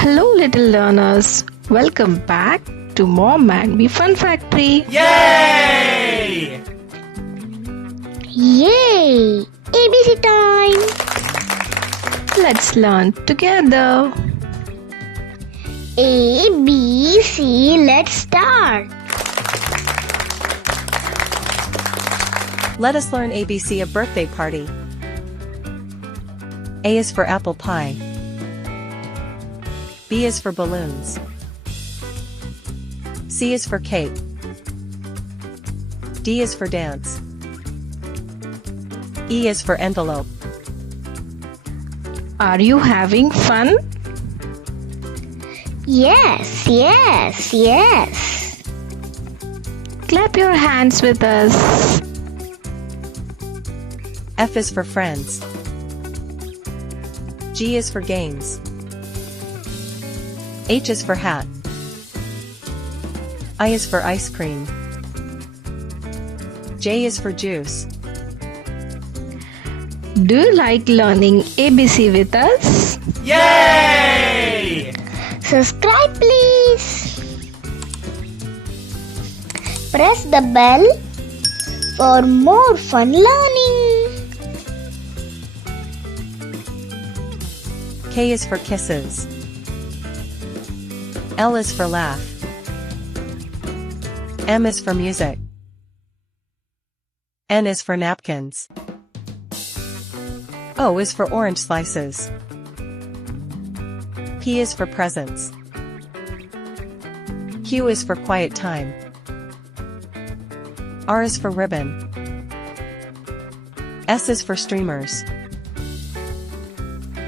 Hello, little learners. Welcome back to Mom and Me Fun Factory. Yay! Yay! ABC time! Let's learn together. A, B, C, let's start. Let us learn ABC of birthday party. A is for apple pie. B is for balloons. C is for cake. D is for dance. E is for envelope. Are you having fun? Yes, yes, yes. Clap your hands with us. F is for friends. G is for games. H is for hat. I is for ice cream. J is for juice. Do you like learning ABC with us? Yay! Subscribe please. Press the bell for more fun learning. K is for kisses. L is for laugh. M is for music. N is for napkins. O is for orange slices. P is for presents. Q is for quiet time. R is for ribbon. S is for streamers.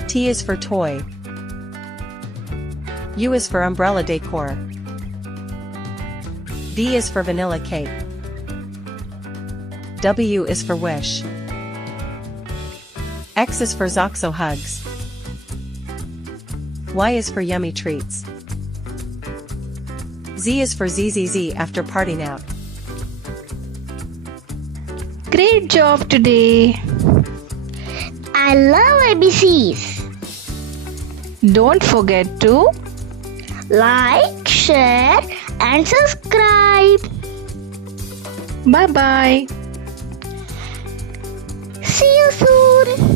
T is for toy. U is for umbrella decor. V is for vanilla cake. W is for wish. X is for Zoxo hugs. Y is for yummy treats. Z is for ZZZ after party nap. Great job today. I love ABCs. Don't forget to Like, share and subscribe. bye-bye. See you soon.